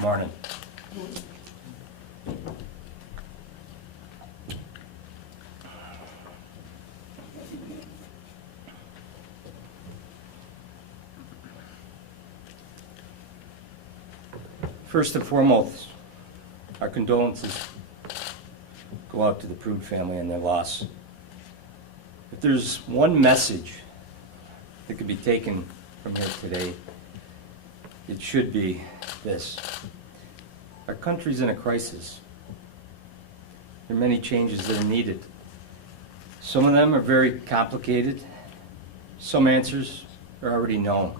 Good morning. First and foremost, our condolences go out to the Prude family and their loss. If there's one message that could be taken from here today, it should be this. Our country's in a crisis. There are many changes that are needed. Some of them are very complicated. Some answers are already known.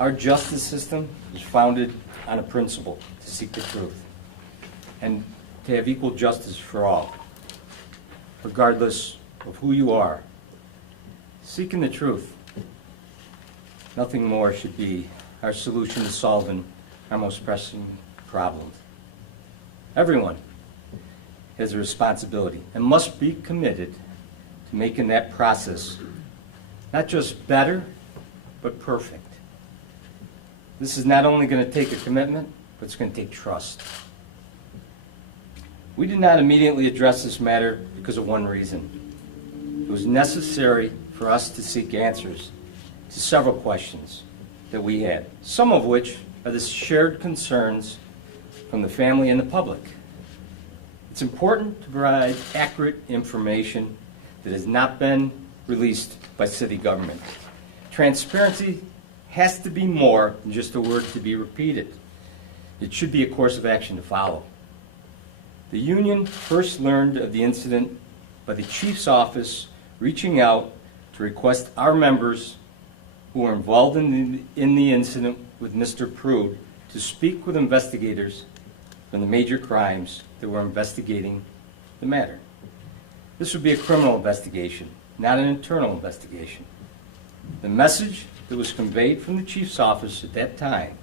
Our justice system is founded on a principle to seek the truth and to have equal justice for all, regardless of who you are. Seeking the truth, nothing more should be our solution to solving our most pressing problems. Everyone has a responsibility and must be committed to making that process not just better, but perfect. This is not only going to take a commitment, but it's going to take trust. We did not immediately address this matter because of one reason. It was necessary for us to seek answers to several questions that we had, some of which are the shared concerns from the family and the public. It's important to provide accurate information that has not been released by city government. Transparency has to be more than just a word to be repeated. It should be a course of action to follow. The union first learned of the incident by the chief's office reaching out to request our members who were involved in the incident with Mr. Prude to speak with investigators from the major crimes that were investigating the matter. This would be a criminal investigation, not an internal investigation. The message that was conveyed from the chief's office at that time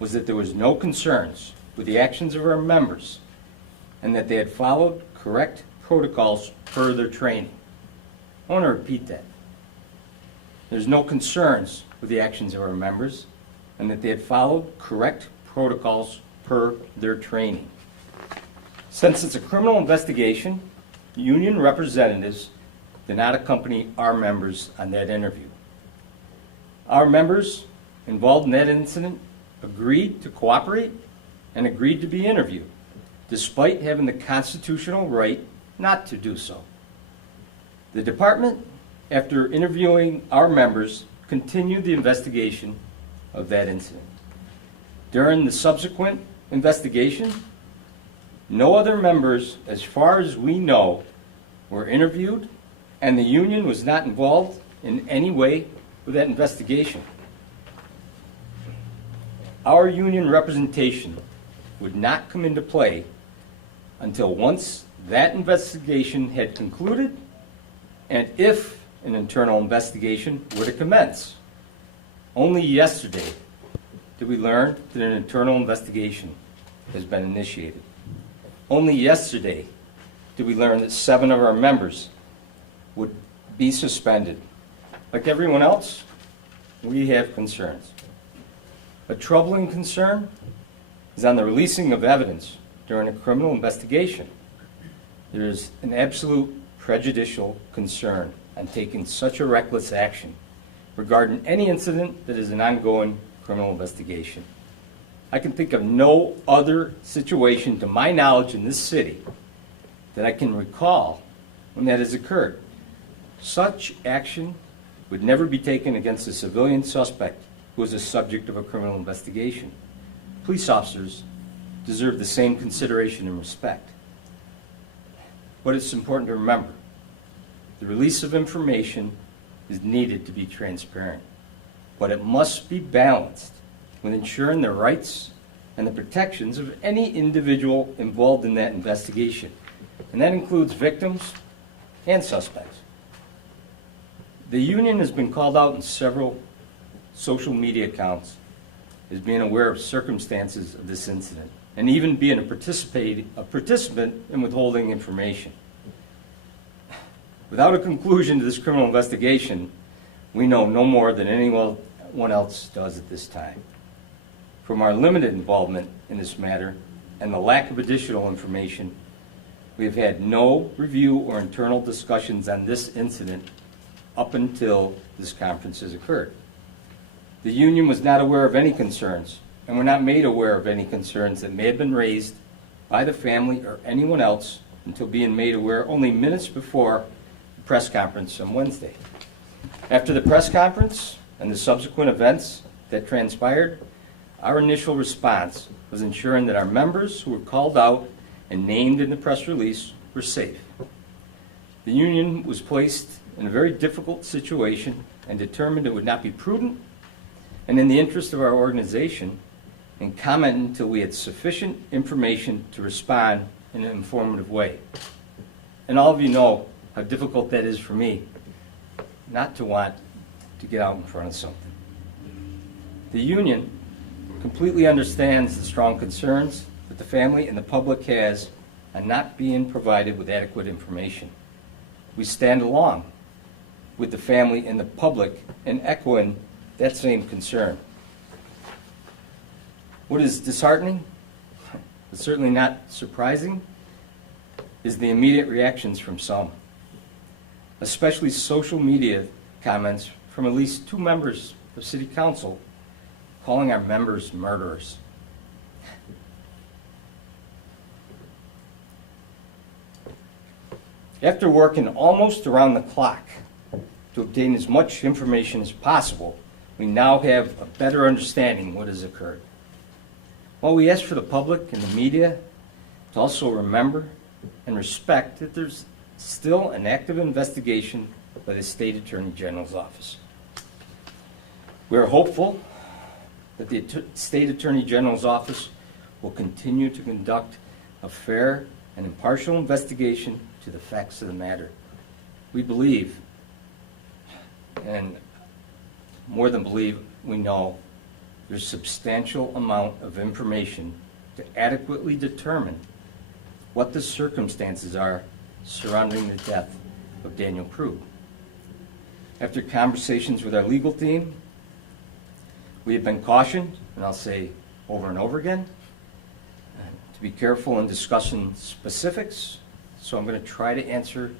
was that there was no concerns with the actions of our members and that they had followed correct protocols per their training. I want to repeat that. There's no concerns with the actions of our members and that they had followed correct protocols per their training. Since it's a criminal investigation, union representatives did not accompany our members on that interview. Our members involved in that incident agreed to cooperate and agreed to be interviewed, despite having the constitutional right not to do so. The department, after interviewing our members, continued the investigation of that incident. During the subsequent investigation, no other members, as far as we know, were interviewed, and the union was not involved in any way with that investigation. Our union representation would not come into play until once that investigation had concluded and if an internal investigation were to commence. Only yesterday did we learn that an internal investigation has been initiated. Only yesterday did we learn that 7 of our members would be suspended. Like everyone else, we have concerns. A troubling concern is on the releasing of evidence during a criminal investigation. There is an absolute prejudicial concern on taking such a reckless action regarding any incident that is an ongoing criminal investigation. I can think of no other situation, to my knowledge, in this city that I can recall when that has occurred. Such action would never be taken against a civilian suspect who is a subject of a criminal investigation. Police officers deserve the same consideration and respect. But it's important to remember, the release of information is needed to be transparent, but it must be balanced with ensuring the rights and the protections of any individual involved in that investigation, and that includes victims and suspects. The union has been called out in several social media accounts as being aware of circumstances of this incident, and even being a participant in withholding information. Without a conclusion to this criminal investigation, we know no more than anyone else does at this time. From our limited involvement in this matter and the lack of additional information, we have had no review or internal discussions on this incident up until this conference has occurred. The union was not aware of any concerns and were not made aware of any concerns that may have been raised by the family or anyone else until being made aware only minutes before the press conference on Wednesday. After the press conference and the subsequent events that transpired, our initial response was ensuring that our members who were called out and named in the press release were safe. The union was placed in a very difficult situation and determined it would not be prudent and in the interest of our organization and comment until we had sufficient information to respond in an informative way. And all of you know how difficult that is for me, not to want to get out in front of something. The union completely understands the strong concerns that the family and the public has on not being provided with adequate information. We stand along with the family and the public in echoing that same concern. What is disheartening, but certainly not surprising, is the immediate reactions from some, especially social media comments from at least 2 members of City Council calling our members murderers. After working almost around the clock to obtain as much information as possible, we now have a better understanding what has occurred. While we ask for the public and the media to also remember and respect that there's still an active investigation by the State Attorney General's office. We are hopeful that the State Attorney General's office will continue to conduct a fair and impartial investigation to the facts of the matter. We believe, and more than believe, we know there's substantial amount of information to adequately determine what the circumstances are surrounding the death of Daniel Prude. After conversations with our legal team, we have been cautioned, and I'll say over and over again, to be careful in discussing specifics. So I'm going to try to answer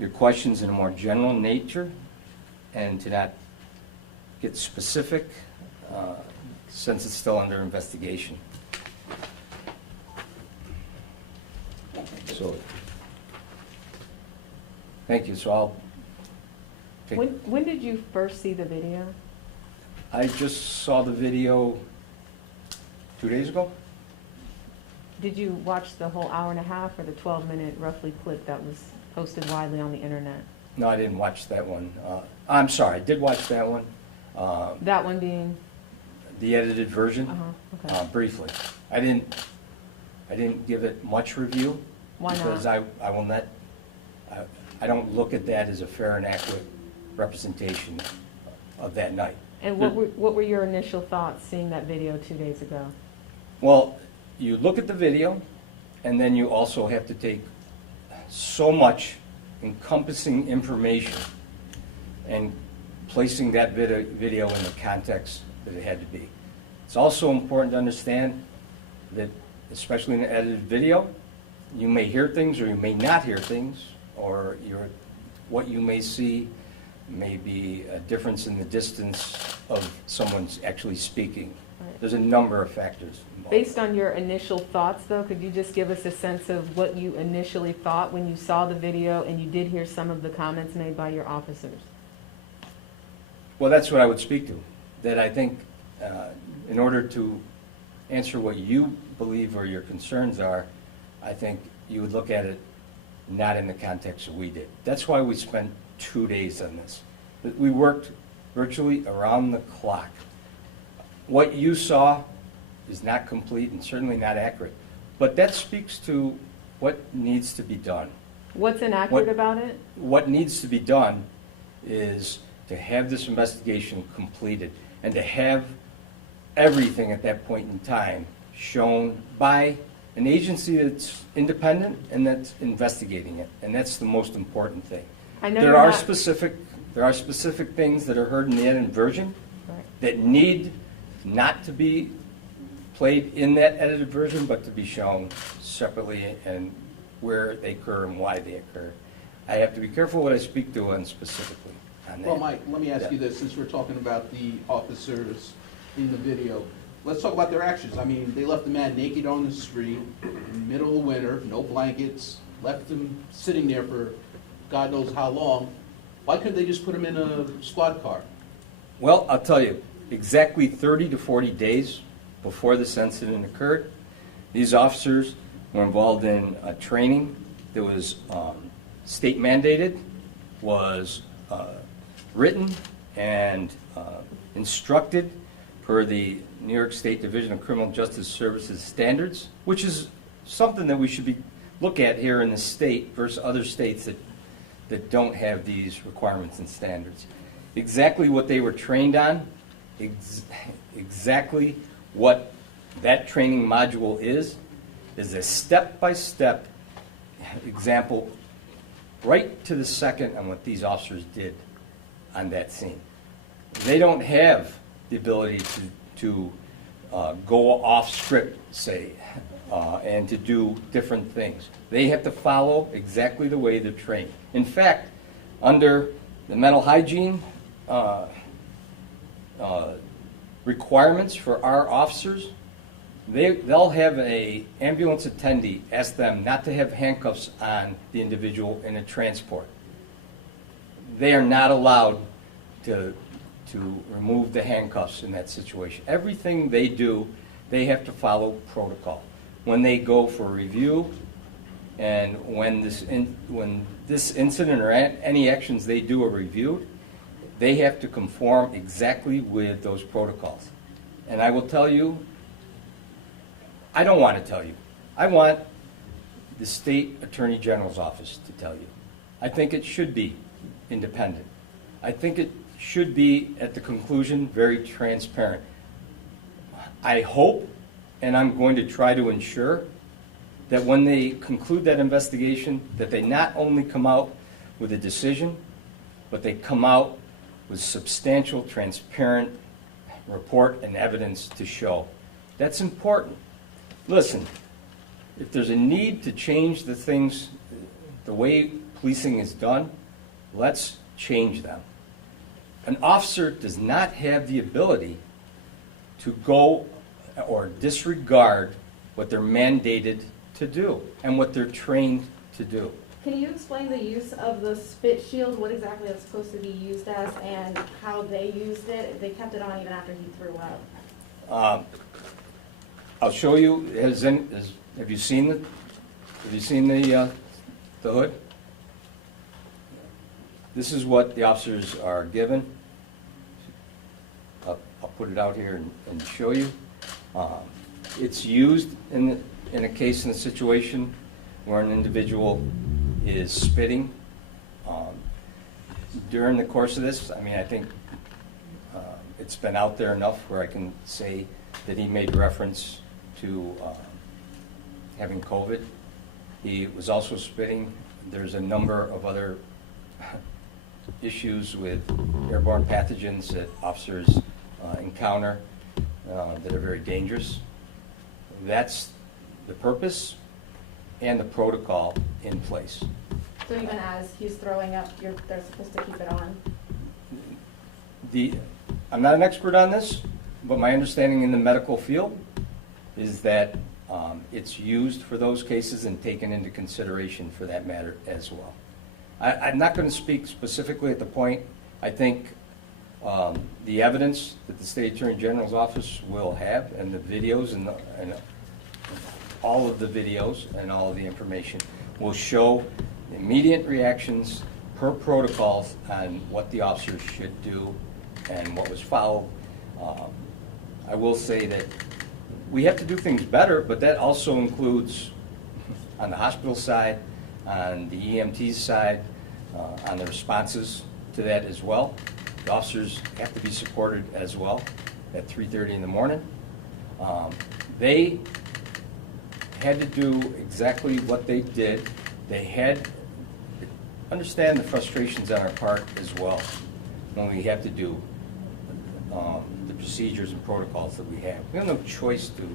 your questions in a more general nature and to not get specific since it's still under investigation. So, thank you. So I'll take. When did you first see the video? I just saw the video 2 days ago. Did you watch the whole hour and a half or the 12-minute roughly clip that was posted widely on the internet? No, I didn't watch that one. I'm sorry, I did watch that one. That one being? The edited version, Okay. briefly. I didn't give it much review. Why not? Because I will not, I don't look at that as a fair and accurate representation of that night. And what were your initial thoughts seeing that video 2 days ago? Well, you look at the video, and then you also have to take so much encompassing information and placing that video in the context that it had to be. It's also important to understand that, especially in an edited video, you may hear things or you may not hear things, or what you may see may be a difference in the distance of someone's actually speaking. Right. There's a number of factors involved. Based on your initial thoughts, though, could you just give us a sense of what you initially thought when you saw the video and you did hear some of the comments made by your officers? Well, that's what I would speak to. That I think in order to answer what you believe or your concerns are, I think you would look at it not in the context that we did. That's why we spent 2 days on this. We worked virtually around the clock. What you saw is not complete and certainly not accurate, but that speaks to what needs to be done. What's inaccurate about it? What needs to be done is to have this investigation completed and to have everything at that point in time shown by an agency that's independent and that's investigating it, and that's the most important thing. I know There are specific things that are heard in the edited version Right. that need not to be played in that edited version, but to be shown separately and where they occur and why they occur. I have to be careful what I speak to on specifically on that. Well, Mike, let me ask you this, since we're talking about the officers in the video. Let's talk about their actions. I mean, they left the man naked on the street in the middle of winter, no blankets, left him sitting there for God knows how long. Why couldn't they just put him in a squad car? Well, I'll tell you, exactly 30 to 40 days before this incident occurred, these officers were involved in a training that was state mandated, was written and instructed per the New York State Division of Criminal Justice Services standards, which is something that we should look at here in the state versus other states that don't have these requirements and standards. Exactly what they were trained on, exactly what that training module is a step-by-step example right to the second on what these officers did on that scene. They don't have the ability to go off script, say, and to do different things. They have to follow exactly the way they're trained. In fact, under the mental hygiene requirements for our officers, they'll have an ambulance attendee ask them not to have handcuffs on the individual in a transport. They are not allowed to remove the handcuffs in that situation. Everything they do, they have to follow protocol. When they go for review, and when this incident or any actions they do are reviewed, they have to conform exactly with those protocols. And I will tell you, I don't want to tell you. I want the State Attorney General's office to tell you. I think it should be independent. I think it should be, at the conclusion, very transparent. I hope, and I'm going to try to ensure, that when they conclude that investigation, that they not only come out with a decision, but they come out with substantial, transparent report and evidence to show. That's important. Listen, if there's a need to change the things, the way policing is done, let's change them. An officer does not have the ability to go or disregard what they're mandated to do and what they're trained to do. Can you explain the use of the spit shield, what exactly it's supposed to be used as, and how they used it? They kept it on even after he threw up. I'll show you. Have you seen the hood? This is what the officers are given. I'll put it out here and show you. It's used in a case, in a situation where an individual is spitting. During the course of this, I mean, I think it's been out there enough where I can say that he made reference to having COVID. He was also spitting. There's a number of other issues with airborne pathogens that officers encounter that are very dangerous. That's the purpose and the protocol in place. So even as he's throwing up, they're supposed to keep it on? I'm not an expert on this, but my understanding in the medical field is that it's used for those cases and taken into consideration for that matter as well. I'm not going to speak specifically at the point. I think the evidence that the State Attorney General's office will have, and the videos and all of the videos and all of the information will show immediate reactions per protocols on what the officers should do and what was followed. I will say that we have to do things better, but that also includes on the hospital side, on the EMT side, on the responses to that as well. The officers have to be supported as well at 3:30 in the morning. They had to do exactly what they did. They had to understand the frustrations on our part as well when we have to do the procedures and protocols that we have. We have no choice to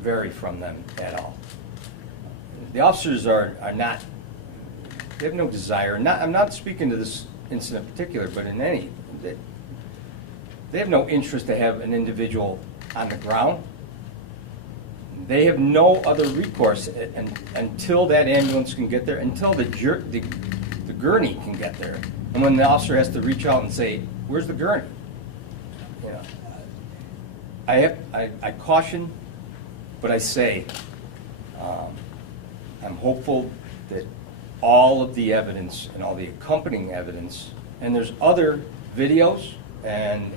vary from them at all. The officers are not, they have no desire, I'm not speaking to this incident in particular, but in any, they have no interest to have an individual on the ground. They have no other recourse until that ambulance can get there, until the gurney can get there. And when the officer has to reach out and say, where's the gurney? You know, I caution, but I say, I'm hopeful that all of the evidence and all the accompanying evidence, and there's other videos and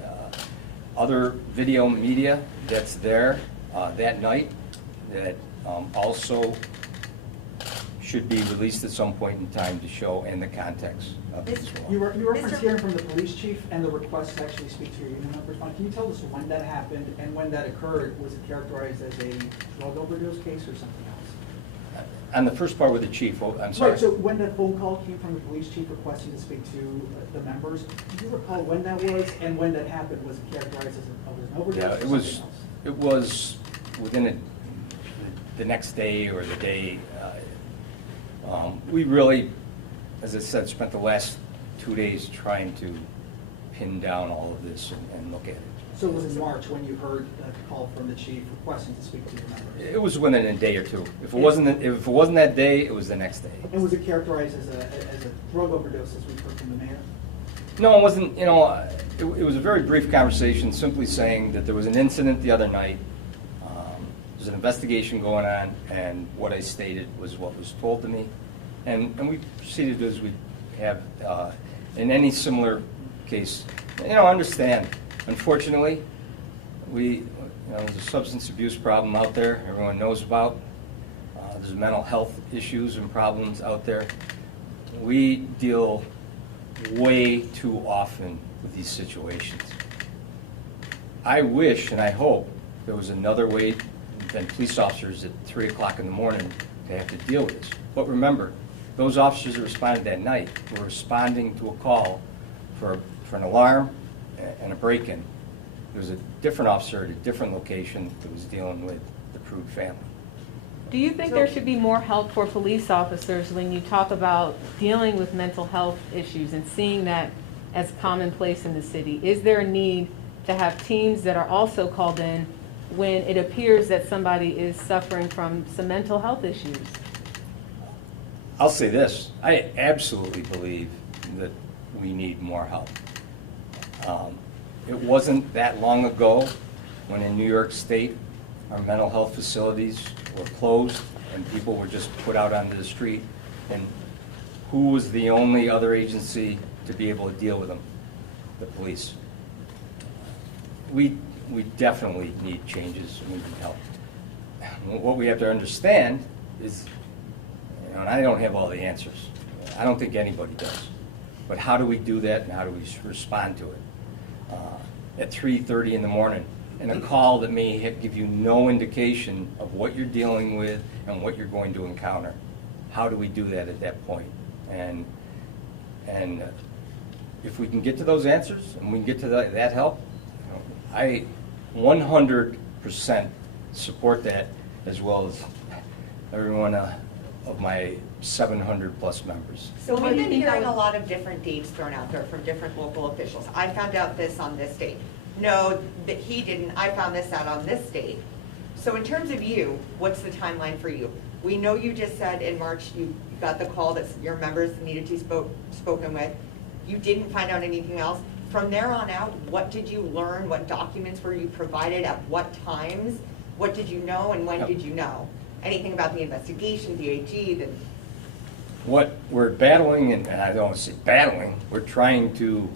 other video media that's there that night that also should be released at some point in time to show in the context of this one. You referenced hearing from the police chief and the request to actually speak to your union members. Can you tell us when that happened and when that occurred? Was it characterized as a drug overdose case or something else? On the first part with the chief, I'm sorry. Right, so when that phone call came from the police chief requesting to speak to the members, do you recall when that was and when that happened? Was it characterized as an overdose Yeah, or something else? it was within the next day or the day. We really, as I said, spent the last 2 days trying to pin down all of this and look at it. So it was in March when you heard the call from the chief requesting to speak to the members? It was within a day or two. If it wasn't that day, it was the next day. And was it characterized as a drug overdose, as we've heard from the mayor? No, it wasn't. You know, it was a very brief conversation, simply saying that there was an incident the other night. There's an investigation going on, and what I stated was what was told to me, and we proceeded as we have in any similar case. You know, understand. Unfortunately, there's a substance abuse problem out there. Everyone knows about. There's mental health issues and problems out there. We deal way too often with these situations. I wish and I hope there was another way than police officers at 3 o'clock in the morning to have to deal with this. But remember, those officers that responded that night were responding to a call for an alarm and a break-in. There was a different officer at a different location that was dealing with the Prude family. Do you think there should be more help for police officers when you talk about dealing with mental health issues and seeing that as commonplace in the city? Is there a need to have teams that are also called in when it appears that somebody is suffering from some mental health issues? I'll say this, I absolutely believe that we need more help. It wasn't that long ago when in New York State our mental health facilities were closed and people were just put out onto the street. And who was the only other agency to be able to deal with them? The police. We definitely need changes and we need help. What we have to understand is, and I don't have all the answers. I don't think anybody does. But how do we do that and how do we respond to it? At 3:30 in the morning, and a call that may give you no indication of what you're dealing with and what you're going to encounter. How do we do that at that point? And if we can get to those answers and we can get to that help, I 100% support that, as well as everyone of my 700 plus members. So What we've do you been think hearing that a would- lot of different dates thrown out there from different local officials. I found out this on this date. No, that he didn't. I found this out on this date. So in terms of you, what's the timeline for you? We know you just said in March you got the call that your members needed to be spoken with. You didn't find out anything else. From there on out, what did you learn? What documents were you provided at what times? What did you know and when did you know? Anything about the investigation, the AG, What we're battling, and I don't want to say battling, we're trying to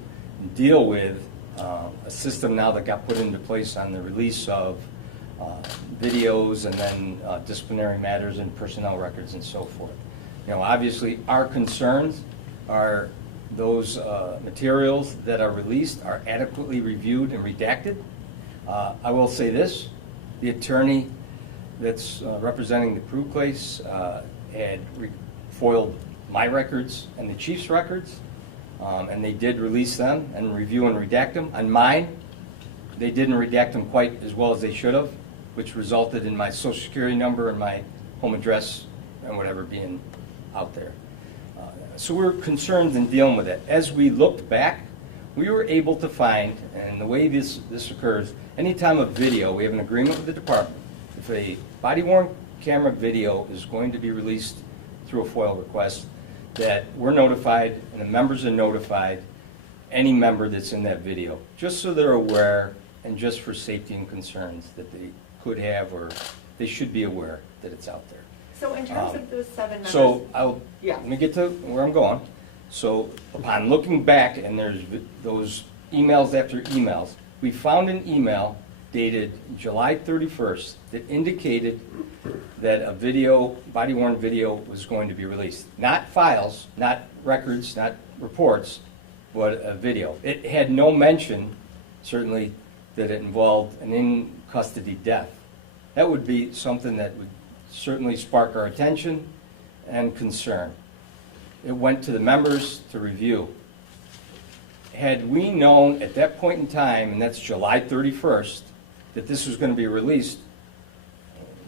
deal with a system now that got put into place on the release of videos and then disciplinary matters and personnel records and so forth. You know, obviously our concerns are those materials that are released are adequately reviewed and redacted. I will say this, the attorney that's representing the Prude case had foiled my records and the chief's records. And they did release them and review and redact them. On mine, they didn't redact them quite as well as they should have, which resulted in my social security number and my home address and whatever being out there. So we're concerned in dealing with it. As we looked back, we were able to find, and the way this occurs, anytime a video, we have an agreement with the department. If a body-worn camera video is going to be released through a FOIL request, that we're notified and the members are notified, any member that's in that video, just so they're aware and just for safety and concerns that they could have or they should be aware that it's out there. So in terms of those 7 members. So Yeah. let me get to where I'm going. So upon looking back, and there's those emails after emails, we found an email dated July 31st that indicated that a video, body-worn video, was going to be released. Not files, not records, not reports, but a video. It had no mention, certainly, that it involved an in-custody death. That would be something that would certainly spark our attention and concern. It went to the members to review. Had we known at that point in time, and that's July 31st, that this was going to be released,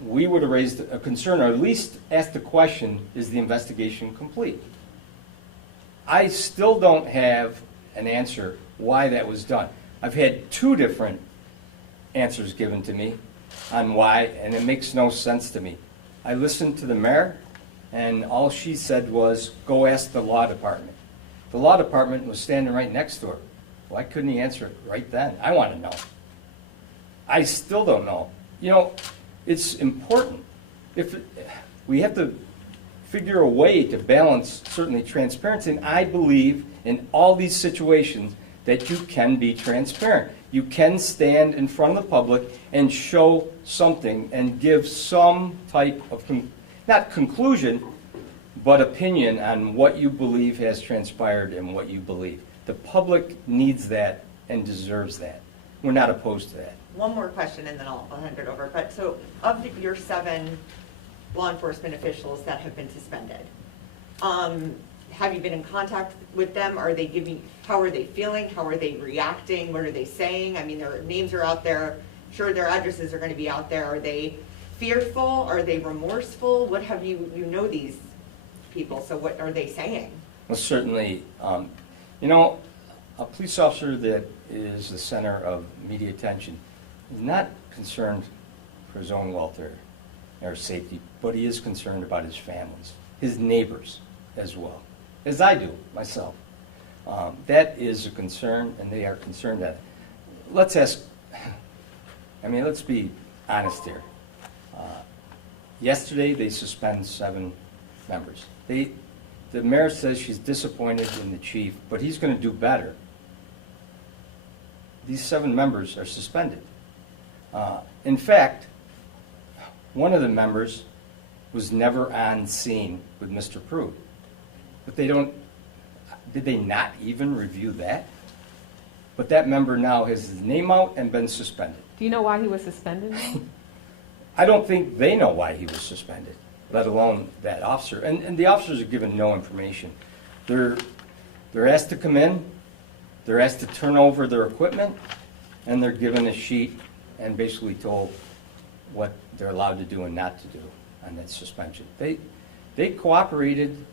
we would have raised a concern, or at least asked the question, is the investigation complete? I still don't have an answer why that was done. I've had 2 different answers given to me on why, and it makes no sense to me. I listened to the mayor, and all she said was, go ask the law department. The law department was standing right next to her. Why couldn't he answer it right then? I want to know. I still don't know. You know, it's important. We have to figure a way to balance certainly transparency, and I believe in all these situations that you can be transparent. You can stand in front of the public and show something and give some type of, not conclusion, but opinion on what you believe has transpired and what you believe. The public needs that and deserves that. We're not opposed to that. One more question and then I'll hand it over. But so of your 7 law enforcement officials that have been suspended, have you been in contact with them? Are they giving, how are they feeling? How are they reacting? What are they saying? I mean, their names are out there. Sure, their addresses are going to be out there. Are they fearful? Are they remorseful? What have you know these people, so what are they saying? Well, certainly, you know, a police officer that is the center of media attention is not concerned for his own welfare or safety, but he is concerned about his families, his neighbors as well, as I do myself. That is a concern, and they are concerned that. Let's ask, I mean, let's be honest here. Yesterday, they suspended 7 members. The mayor says she's disappointed in the chief, but he's going to do better. These 7 members are suspended. In fact, one of the members was never on scene with Mr. Prude. But did they not even review that? But that member now has his name out and been suspended. Do you know why he was suspended? I don't think they know why he was suspended, let alone that officer. And the officers are given no information. They're asked to come in, they're asked to turn over their equipment, and they're given a sheet and basically told what they're allowed to do and not to do on that suspension. They cooperated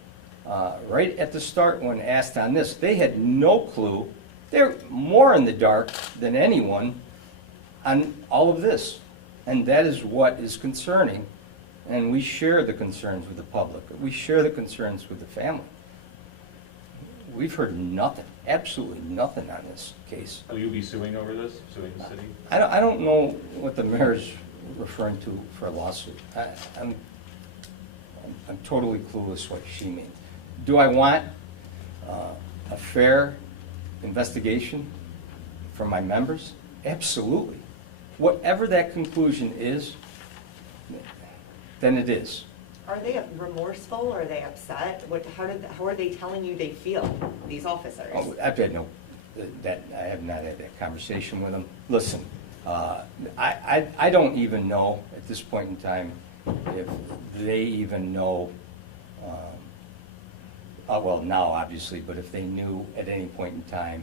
right at the start when asked on this. They had no clue. They're more in the dark than anyone on all of this. And that is what is concerning. And we share the concerns with the public. We share the concerns with the family. We've heard nothing, absolutely nothing on this case. Will you be suing over this, suing the city? I don't know what the mayor's referring to for a lawsuit. I'm totally clueless what she means. Do I want a fair investigation from my members? Absolutely. Whatever that conclusion is, then it is. Are they remorseful? Are they upset? How are they telling you they feel, these officers? Oh, I have not had that conversation with them. Listen, I don't even know at this point in time if they even know well, now obviously, but if they knew at any point in time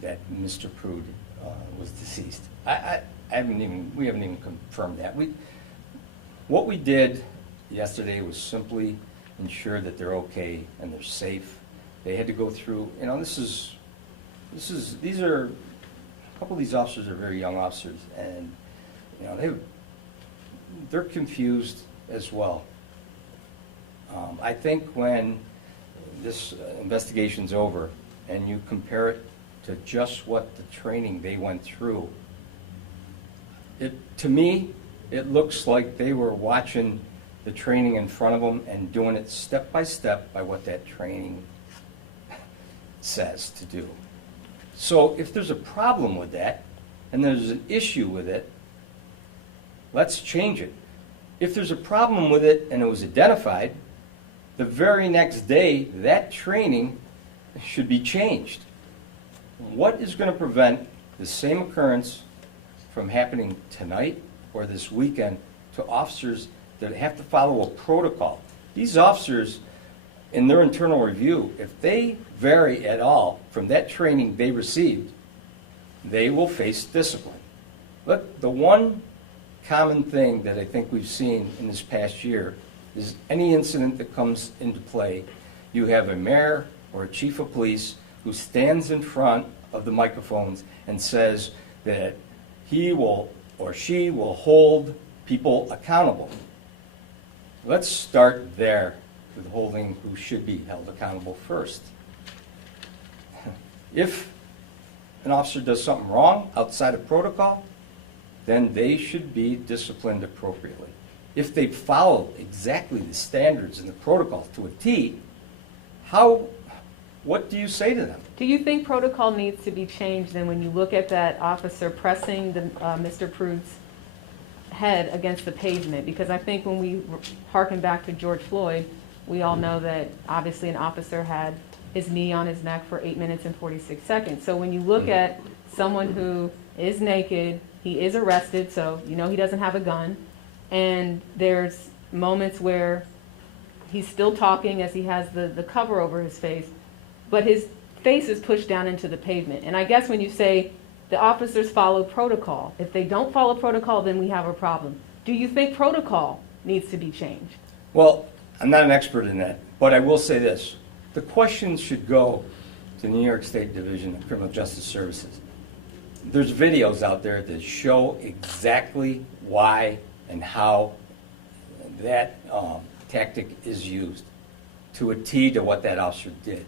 that Mr. Prude was deceased. We haven't even confirmed that. What we did yesterday was simply ensure that they're okay and they're safe. They had to go through, these are, a couple of these officers are very young officers, and, they're confused as well. I think when this investigation's over and you compare it to just what the training they went through, to me, it looks like they were watching the training in front of them and doing it step by what that training says to do. So if there's a problem with that and there's an issue with it, let's change it. If there's a problem with it and it was identified, the very next day, that training should be changed. What is going to prevent the same occurrence from happening tonight or this weekend to officers that have to follow a protocol? These officers, in their internal review, if they vary at all from that training they received, they will face discipline. Look, the one common thing that I think we've seen in this past year is any incident that comes into play, you have a mayor or a chief of police who stands in front of the microphones and says that he will or she will hold people accountable. Let's start there with holding who should be held accountable first. If an officer does something wrong outside of protocol, then they should be disciplined appropriately. If they follow exactly the standards and the protocols to a T, what do you say to them? Do you think protocol needs to be changed then when you look at that officer pressing Mr. Prude's head against the pavement? Because I think when we harken back to George Floyd, we all know that obviously an officer had his knee on his neck for 8 minutes and 46 seconds. So when you look at someone who is naked, he is arrested, so he doesn't have a gun, and there's moments where he's still talking as he has the cover over his face, but his face is pushed down into the pavement. And I guess when you say the officers follow protocol, if they don't follow protocol, then we have a problem. Do you think protocol needs to be changed? Well, I'm not an expert in that, but I will say this. The questions should go to the New York State Division of Criminal Justice Services. There's videos out there that show exactly why and how that tactic is used to a T to what that officer did.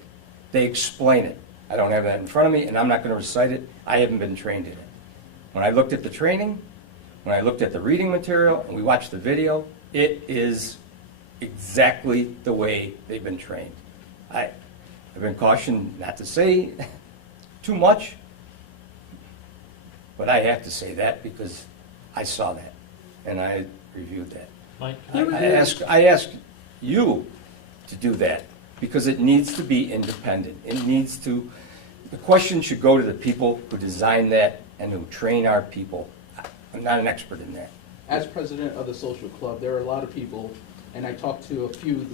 They explain it. I don't have that in front of me, and I'm not going to recite it. I haven't been trained in it. When I looked at the training, when I looked at the reading material, and we watched the video, it is exactly the way they've been trained. I've been cautioned not to say too much, but I have to say that because I saw that, and I reviewed that. Mike, I ask you to do that because it needs to be independent. The question should go to the people who design that and who train our people. I'm not an expert in that. As president of the social club, there are a lot of people, and I talked to a few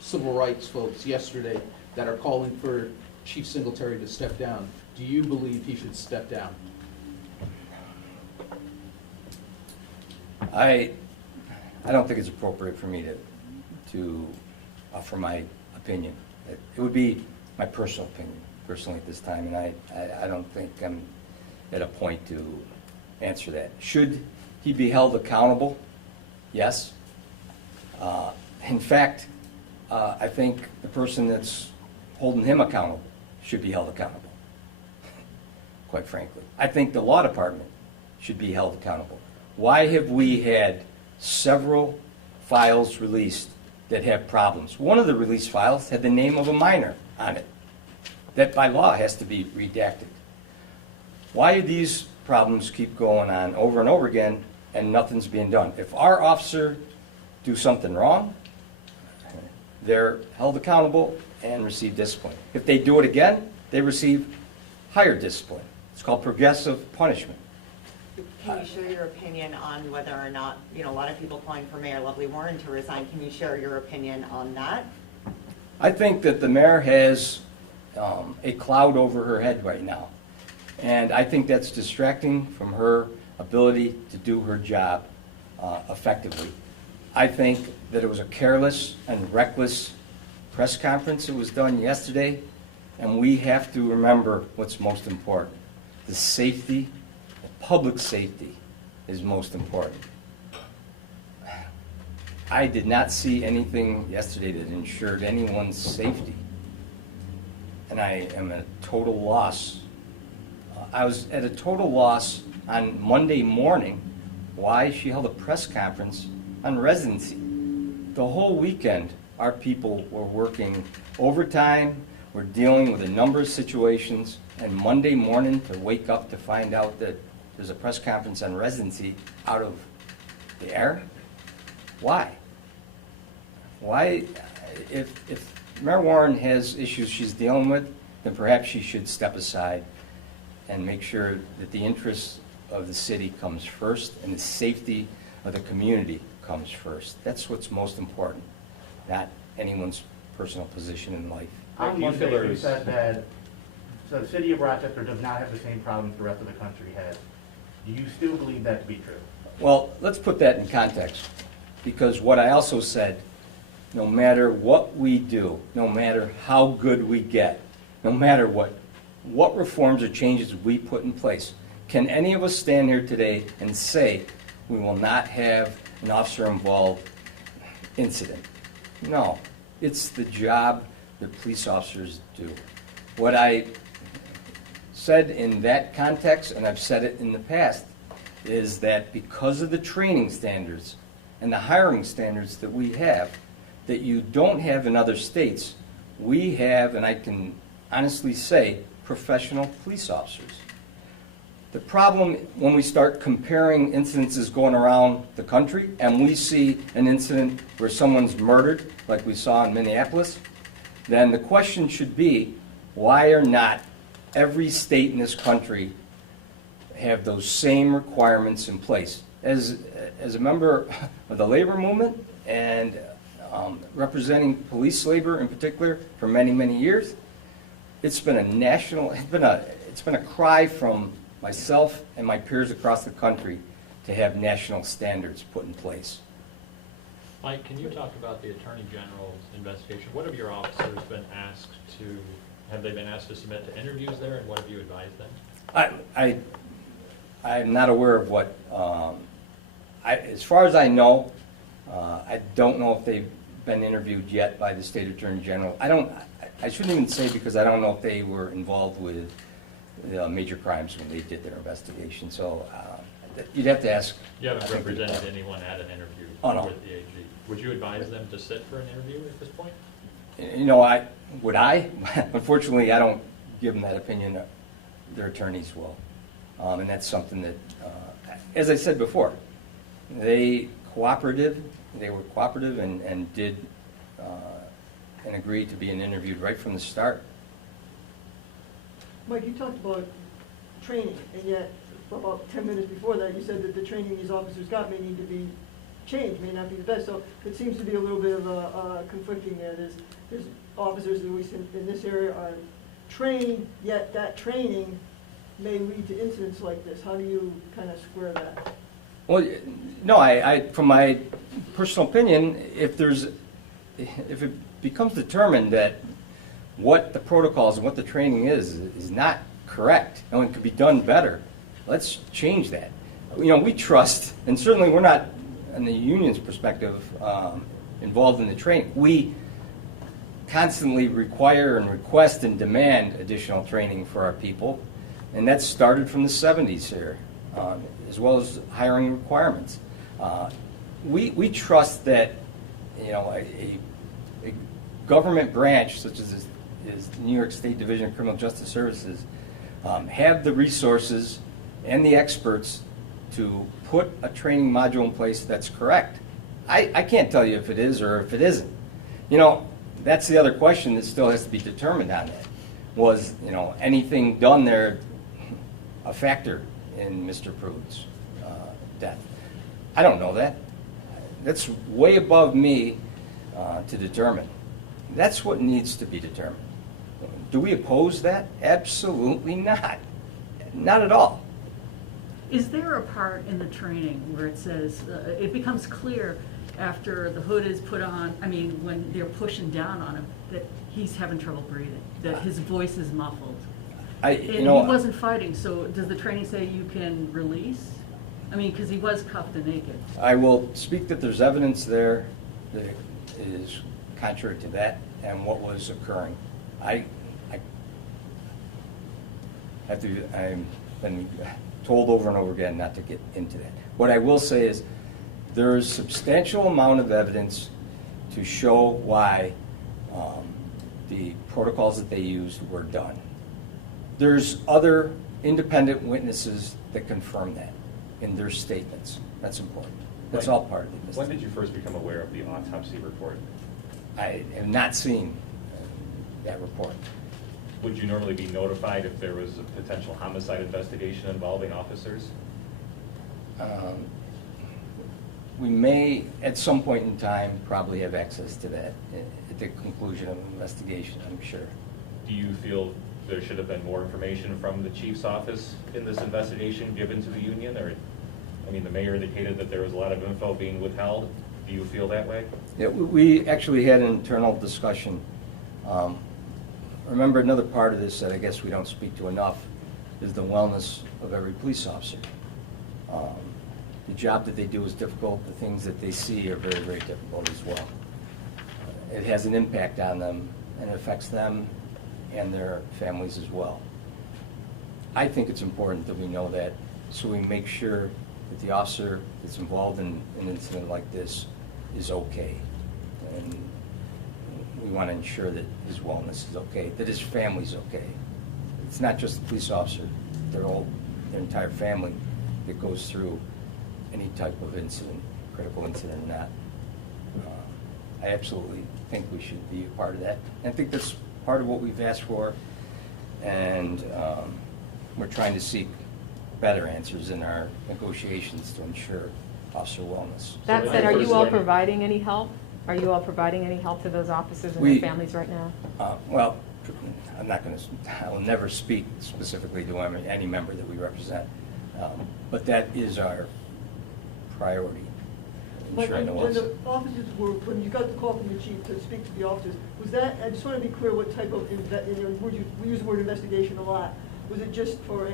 civil rights folks yesterday that are calling for Chief Singletary to step down. Do you believe he should step down? I don't think it's appropriate for me to offer my opinion. It would be my personal opinion, personally at this time, and I don't think I'm at a point to answer that. Should he be held accountable? Yes. In fact, I think the person that's holding him accountable should be held accountable, quite frankly. I think the law department should be held accountable. Why have we had several files released that have problems? One of the released files had the name of a minor on it that by law has to be redacted. Why do these problems keep going on over and over again and nothing's being done? If our officer do something wrong, they're held accountable and receive discipline. If they do it again, they receive higher discipline. It's called progressive punishment. Can you share your opinion on whether or not, a lot of people calling for Mayor Lovely Warren to resign, can you share your opinion on that? I think that the mayor has a cloud over her head right now. And I think that's distracting from her ability to do her job effectively. I think that it was a careless and reckless press conference that was done yesterday, and we have to remember what's most important. The safety, the public safety is most important. I did not see anything yesterday that ensured anyone's safety, and I am at a total loss. I was at a total loss on Monday morning why she held a press conference on residency. The whole weekend, our people were working overtime, we're dealing with a number of situations, and Monday morning to wake up to find out that there's a press conference on residency out of the air? Why? Why, if Mayor Warren has issues she's dealing with, then perhaps she should step aside and make sure that the interests of the city comes first and the safety of the community comes first. That's what's most important, not anyone's personal position in life. On Do you feel Monday, there you is- said that the city of Rochester does not have the same problems the rest of the country has. Do you still believe that to be true? Well, let's put that in context, because what I also said, no matter what we do, no matter how good we get, no matter what reforms or changes we put in place, can any of us stand here today and say we will not have an officer-involved incident? No. It's the job that police officers do. What I said in that context, and I've said it in the past, is that because of the training standards and the hiring standards that we have, that you don't have in other states, we have, and I can honestly say, professional police officers. The problem when we start comparing incidences going around the country and we see an incident where someone's murdered, like we saw in Minneapolis, then the question should be, why are not every state in this country have those same requirements in place? As a member of the labor movement and representing police labor in particular for many, many years, it's been a cry from myself and my peers across the country to have national standards put in place. Mike, can you talk about the Attorney General's investigation? What have your officers been asked to, have they been asked to submit to interviews there, and what have you advised them? I'm not aware of what, as far as I know, I don't know if they've been interviewed yet by the State Attorney General. I shouldn't even say, because I don't know if they were involved with major crimes when they did their investigation. So you'd have to ask. You haven't represented anyone at an interview with the AG. Would you advise them to sit for an interview at this point? You know, would I? Unfortunately, I don't give them that opinion. Their attorneys will. And that's something that, as I said before, they were cooperative and did and agreed to being interviewed right from the start. Mike, you talked about training, and yet about 10 minutes before that, you said that the training these officers got may need to be changed, may not be the best. So it seems to be a little bit of a conflicting there. There's officers, at least in this area, are trained, yet that training may lead to incidents like this. How do you kind of square that? Well, no, I from my personal opinion, if it becomes determined that what the protocols and what the training is not correct and it could be done better, let's change that. You know, we trust, and certainly we're not, in the union's perspective, involved in the training. We constantly require and request and demand additional training for our people, and that started from the 70s here, as well as hiring requirements. We trust that, you know, a government branch such as the New York State Division of Criminal Justice Services have the resources and the experts to put a training module in place that's correct. I can't tell you if it is or if it isn't. You know, that's the other question that still has to be determined on that. Was, you know, anything done there a factor in Mr. Prude's death? I don't know that. That's way above me to determine. That's what needs to be determined. Do we oppose that? Absolutely not. Not at all. Is there a part in the training where it says, it becomes clear after the hood is put on, I mean, when they're pushing down on him, that he's having trouble breathing, that his voice is muffled? And he wasn't fighting, so does the training say you can release? I mean, because he was cuffed and naked. I will speak that there's evidence there that is contrary to that and what was occurring. I've been told over and over again not to get into that. What I will say is there is substantial amount of evidence to show why the protocols that they used were done. There's other independent witnesses that confirm that in their statements. That's important. That's all part of it. When did you first become aware of the autopsy report? I have not seen that report. Would you normally be notified if there was a potential homicide investigation involving officers? We may, at some point in time, probably have access to that at the conclusion of an investigation, I'm sure. Do you feel there should have been more information from the chief's office in this investigation given to the union? Or, I mean, the mayor indicated that there was a lot of info being withheld. Do you feel that way? Yeah, we actually had an internal discussion. Remember, another part of this that I guess we don't speak to enough is the wellness of every police officer. The job that they do is difficult. The things that they see are very, very difficult as well. It has an impact on them, and it affects them and their families as well. I think it's important that we know that, so we make sure that the officer that's involved in an incident like this is okay. And we want to ensure that his wellness is okay, that his family's okay. It's not just the police officer, their entire family that goes through any type of incident, critical incident or not. I absolutely think we should be a part of that. And I think that's part of what we've asked for, and we're trying to seek better answers in our negotiations to ensure officer wellness. That said, are you all providing any help? Are you all providing any help to those officers and their families right now? Well, I'm not going to, I will never speak specifically to any member that we represent, but that is our priority. But when the officers were, when you got the call from the chief to speak to the officers, was that, I just want to be clear what type of, we use the word investigation a lot. Was it just for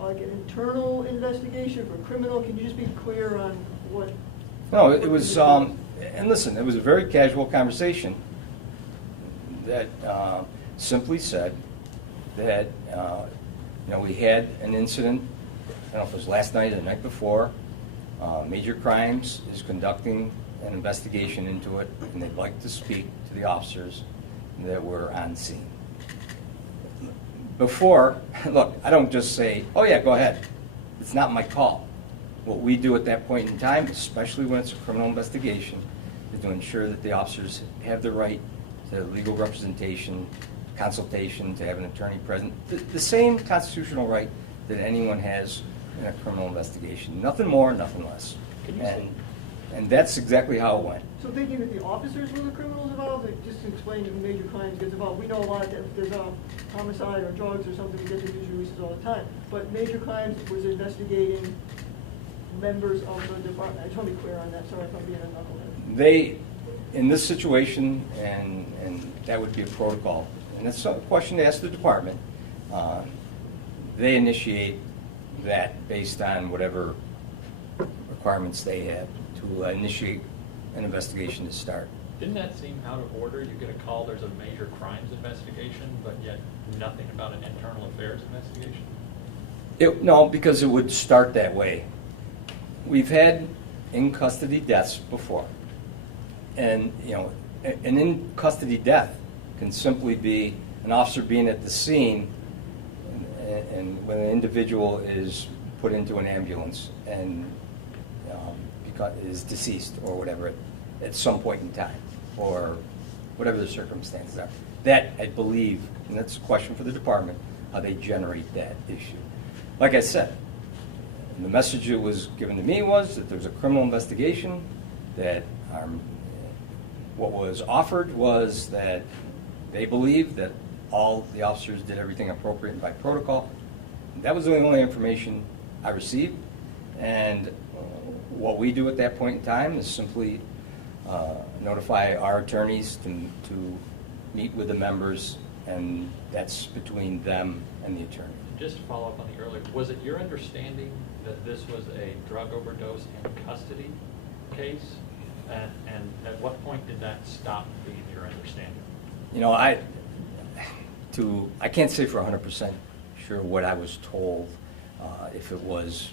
like an internal investigation, for criminal? Can you just be clear on what? No, it was, and listen, it was a very casual conversation that simply said that, we had an incident, I don't know if it was last night or the night before. Major Crimes is conducting an investigation into it, and they'd like to speak to the officers that were on scene. Before, look, I don't just say, oh yeah, go ahead. It's not my call. What we do at that point in time, especially when it's a criminal investigation, is to ensure that the officers have the right to legal representation, consultation, to have an attorney present, the same constitutional right that anyone has in a criminal investigation. Nothing more, nothing less. And that's exactly how it went. So thinking that the officers were the criminals involved, just to explain if Major Crimes gets involved, we know a lot that if there's a homicide or drugs or something, we get the news releases all the time. But Major Crimes was investigating members of the department. I just want to be clear on that, sorry if I'm being a knucklehead. They, in this situation, and that would be a protocol, and that's a question to ask the department, they initiate that based on whatever requirements they have to initiate an investigation to start. Didn't that seem out of order? You get a call, there's a major crimes investigation, but yet nothing about an internal affairs investigation? No, because it would start that way. We've had in-custody deaths before. And, an in-custody death can simply be an officer being at the scene and when an individual is put into an ambulance and is deceased or whatever at some point in time, or whatever the circumstances are. That, I believe, and that's a question for the department, how they generate that issue. Like I said, the message that was given to me was that there's a criminal investigation, that what was offered was that they believed that all the officers did everything appropriate by protocol. That was the only information I received, and what we do at that point in time is simply notify our attorneys to meet with the members, and that's between them and the attorney. Just to follow up on the earlier, was it your understanding that this was a drug overdose in custody case? And at what point did that stop being your understanding? You know, I can't say for 100% sure what I was told. If it was,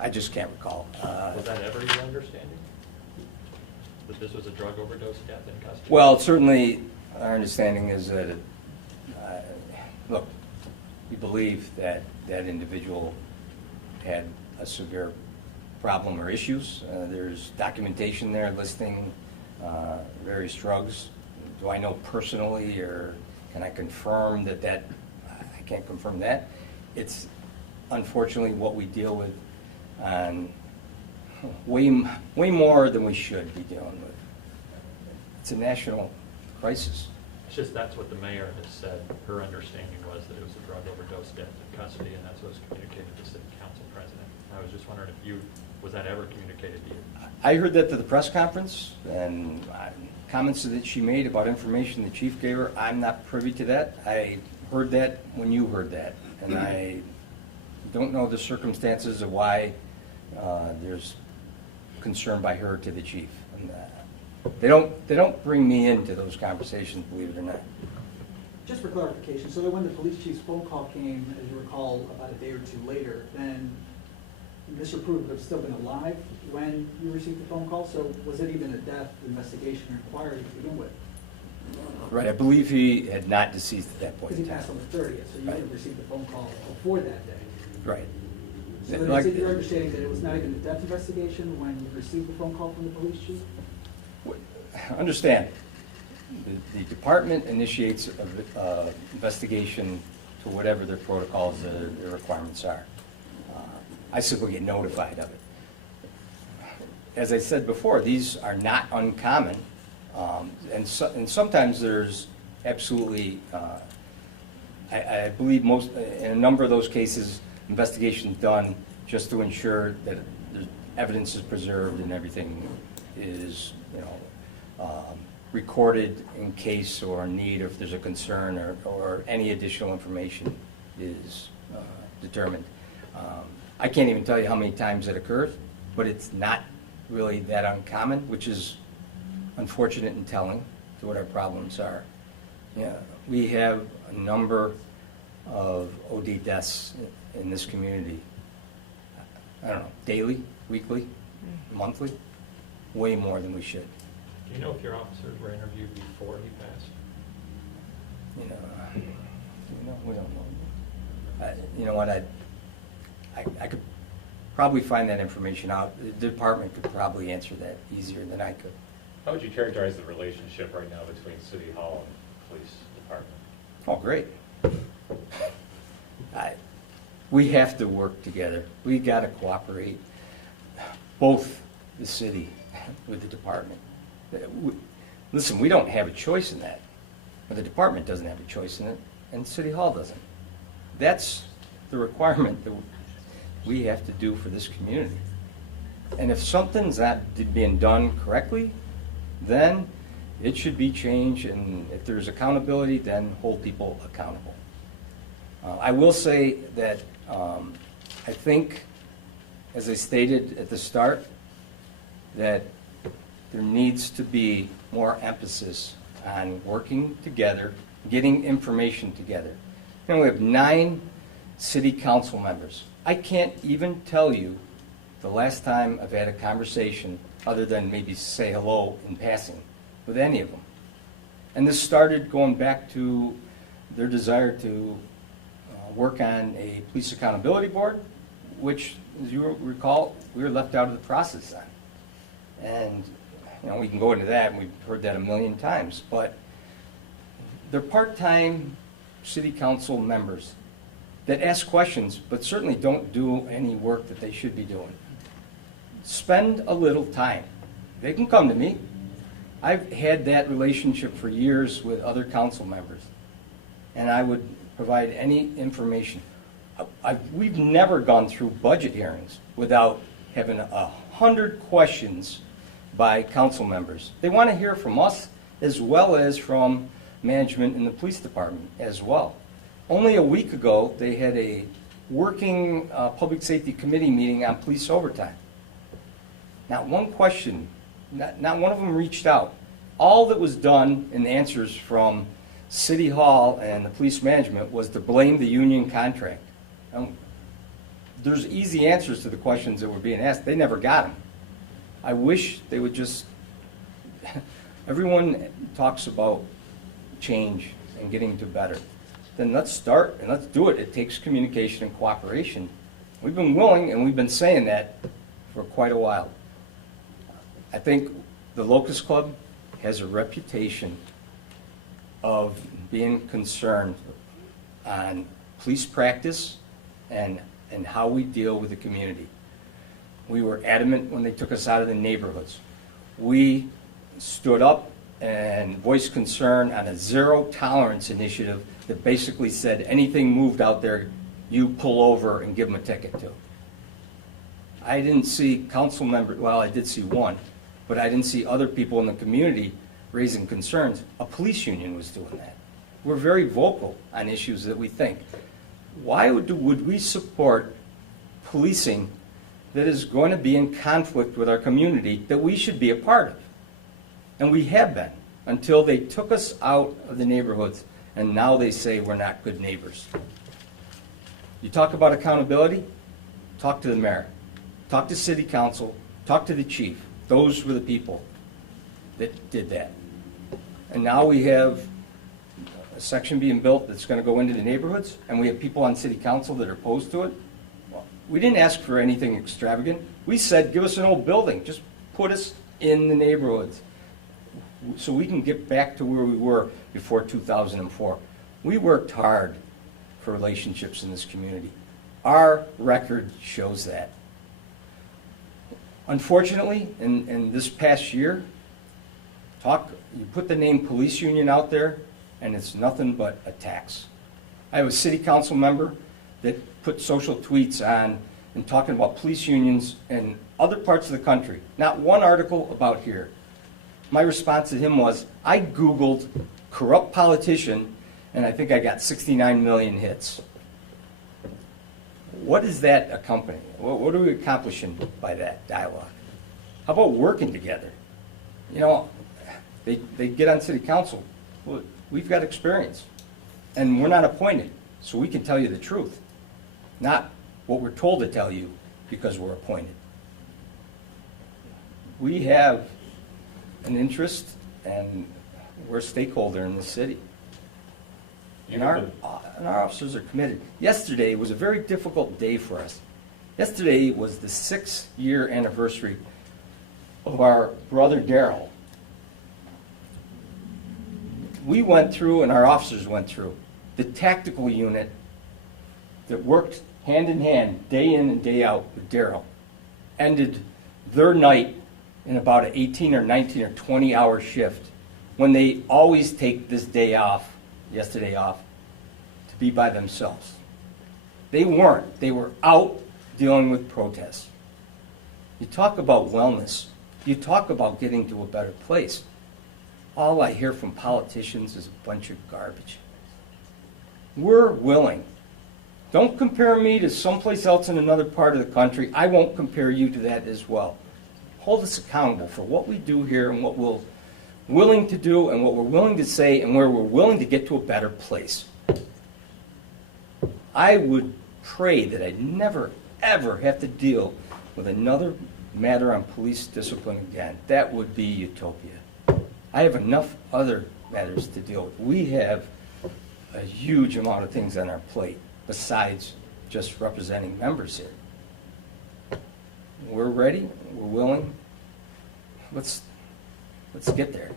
I just can't recall. Was that ever your understanding? That this was a drug overdose death in custody? Well, certainly our understanding is that, look, we believe that that individual had a severe problem or issues. There's documentation there listing various drugs. Do I know personally, or can I confirm that I can't confirm that. It's unfortunately what we deal with on way more than we should be dealing with. It's a national crisis. It's just that's what the mayor has said. Her understanding was that it was a drug overdose death in custody, and that's what was communicated to the city council president. I was just wondering if was that ever communicated to you? I heard that to the press conference, and comments that she made about information the chief gave her. I'm not privy to that. I heard that when you heard that, and I don't know the circumstances of why there's concern by her to the chief. And, they don't bring me into those conversations, believe it or not. Just for clarification, so that when the police chief's phone call came, as you recall, about a day or two later, then Mr. Prude would have still been alive when you received the phone call, so was it even a death investigation or inquiry to begin with? Right, I believe he had not deceased at that point Because he in time. passed on the 30th, so you would have Right. received the phone call before that day. Right. So then is it your understanding that it was not even a death investigation when you received the phone call from the police chief? Understand, the department initiates an investigation to whatever their protocols, their requirements are. I simply get notified of it. As I said before, these are not uncommon, and sometimes there's absolutely, I believe in a number of those cases, investigations done just to ensure that the evidence is preserved and everything is, recorded in case or need, or if there's a concern or any additional information is determined. I can't even tell you how many times it occurs, but it's not really that uncommon, which is unfortunate and telling to what our problems are. Yeah, we have a number of OD deaths in this community. I don't know, daily, weekly, monthly, way more than we should. Do you know if your officers were interviewed before he passed? We don't know. You know what, I could probably find that information out. The department could probably answer that easier than I could. How would you characterize the relationship right now between City Hall and Police Department? Oh, great. We have to work together. We got to cooperate, both the city with the department. Listen, we don't have a choice in that, but the department doesn't have a choice in it, and City Hall doesn't. That's the requirement that we have to do for this community. And if something's not being done correctly, then it should be changed, and if there's accountability, then hold people accountable. I will say that I think, as I stated at the start, that there needs to be more emphasis on working together, getting information together. You know, we have 9 city council members. I can't even tell you the last time I've had a conversation, other than maybe say hello in passing, with any of them. And this started going back to their desire to work on a police accountability board, which, as you recall, we were left out of the process on. And we can go into that, and we've heard that a million times, but they're part-time city council members that ask questions, but certainly don't do any work that they should be doing. Spend a little time. They can come to me. I've had that relationship for years with other council members, and I would provide any information. We've never gone through budget hearings without having 100 questions by council members. They want to hear from us as well as from management in the police department as well. Only a week ago, they had a working public safety committee meeting on police overtime. Not one question, not one of them reached out. All that was done in answers from City Hall and the police management was to blame the union contract. There's easy answers to the questions that were being asked. They never got them. I wish they would just, everyone talks about change and getting to better. Then let's start and let's do it. It takes communication and cooperation. We've been willing and we've been saying that for quite a while. I think the Locust Club has a reputation of being concerned on police practice and how we deal with the community. We were adamant when they took us out of the neighborhoods. We stood up and voiced concern on a zero tolerance initiative that basically said anything moved out there, you pull over and give them a ticket to. I didn't see council members, well, I did see one, but I didn't see other people in the community raising concerns. A police union was doing that. We're very vocal on issues that we think. Why would we support policing that is going to be in conflict with our community that we should be a part of? And we have been, until they took us out of the neighborhoods, and now they say we're not good neighbors. You talk about accountability? Talk to the mayor. Talk to city council. Talk to the chief. Those were the people that did that. And now we have a section being built that's going to go into the neighborhoods, and we have people on city council that are opposed to it. Well, we didn't ask for anything extravagant. We said, give us an old building. Just put us in the neighborhoods so we can get back to where we were before 2004. We worked hard for relationships in this community. Our record shows that. Unfortunately, in this past year, you put the name police union out there, and it's nothing but attacks. I have a city council member that put social tweets on and talking about police unions in other parts of the country. Not one article about here. My response to him was, I Googled corrupt politician, and I think I got 69 million hits. What is that accompanying? What are we accomplishing by that dialogue? How about working together? You know, they get on city council. Well, we've got experience, and we're not appointed, so we can tell you the truth, not what we're told to tell you because we're appointed. We have an interest, and we're a stakeholder in the city. And our officers are committed. Yesterday was a very difficult day for us. Yesterday was the 6-year anniversary of our brother Daryl. We went through, and our officers went through, the tactical unit that worked hand in hand, day in and day out with Daryl, ended their night in about an 18 or 19 or 20-hour shift when they always take this day off, yesterday off, to be by themselves. They weren't. They were out dealing with protests. You talk about wellness. You talk about getting to a better place. All I hear from politicians is a bunch of garbage. We're willing. Don't compare me to someplace else in another part of the country. I won't compare you to that as well. Hold us accountable for what we do here and what we're willing to do and what we're willing to say and where we're willing to get to a better place. I would pray that I never, ever have to deal with another matter on police discipline again. That would be utopia. I have enough other matters to deal with. We have a huge amount of things on our plate besides just representing members here. We're ready. We're willing. Let's get there.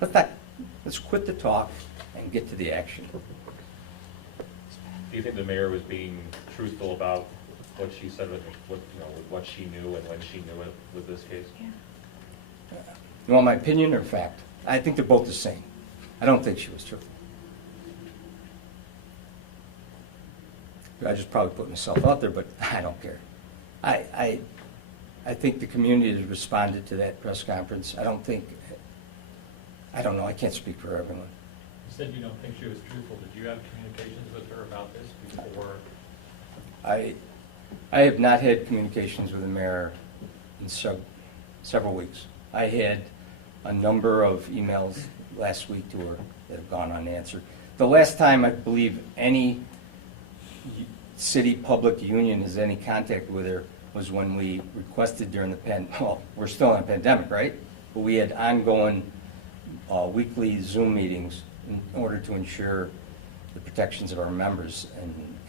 Let's quit the talk and get to the action. Do you think the mayor was being truthful about what she said with what she knew and when she knew it with this case? Yeah. You want my opinion or fact? I think they're both the same. I don't think she was truthful. I just probably put myself out there, but I don't care. I think the community has responded to that press conference. I don't know, I can't speak for everyone. You said you don't think she was truthful. Did you have communications with her about this before? I have not had communications with the mayor in several weeks. I had a number of emails last week to her that have gone unanswered. The last time I believe any city public union has any contact with her was when we requested during the well, we're still in a pandemic, right? But we had ongoing weekly Zoom meetings in order to ensure the protections of our members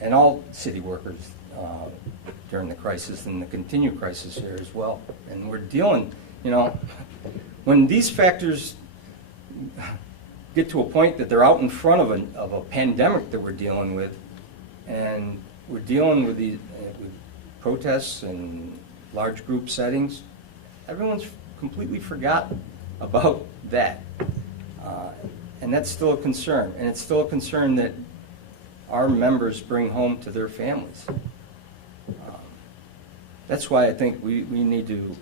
and all city workers during the crisis and the continued crisis here as well. And we're dealing, when these factors get to a point that they're out in front of a pandemic that we're dealing with, and we're dealing with with protests and large group settings, everyone's completely forgotten about that. And that's still a concern. And it's still a concern that our members bring home to their families. That's why I think we need to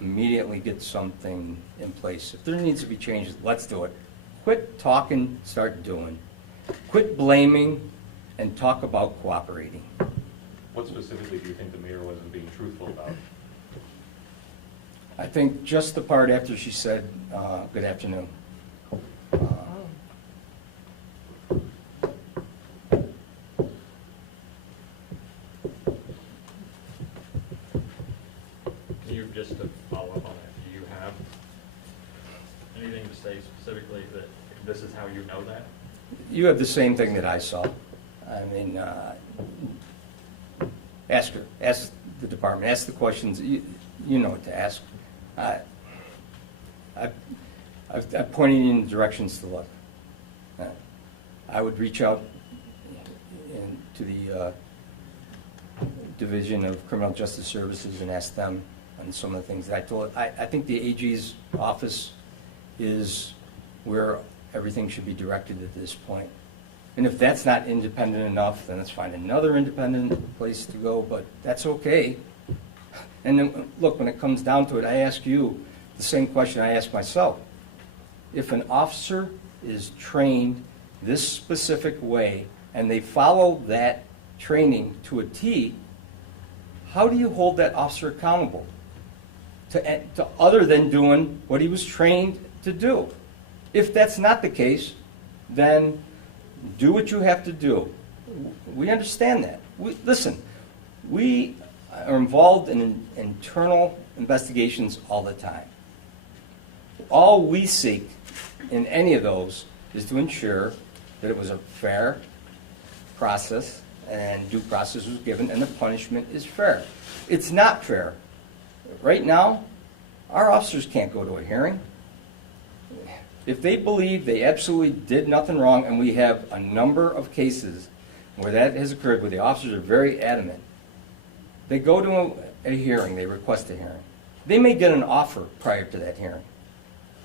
immediately get something in place. If there needs to be changes, let's do it. Quit talking, start doing. Quit blaming and talk about cooperating. What specifically do you think the mayor wasn't being truthful about? I think just the part after she said, good afternoon. Can you, just to follow up on that, do you have anything to say specifically that this is how you know that? You have the same thing that I saw. I mean, ask her, ask the department, ask the questions. You know what to ask. I've pointed you in directions to look. I would reach out to the Division of Criminal Justice Services and ask them on some of the things that I told. I think the AG's office is where everything should be directed at this point. And if that's not independent enough, then let's find another independent place to go, but that's okay. And then, look, when it comes down to it, I ask you the same question I ask myself. If an officer is trained this specific way and they follow that training to a T, how do you hold that officer accountable to other than doing what he was trained to do? If that's not the case, then do what you have to do. We understand that. Listen, we are involved in internal investigations all the time. All we seek in any of those is to ensure that it was a fair process and due process was given and the punishment is fair. It's not fair. Right now, our officers can't go to a hearing. If they believe they absolutely did nothing wrong, and we have a number of cases where that has occurred, where the officers are very adamant, they go to a hearing, they request a hearing. They may get an offer prior to that hearing.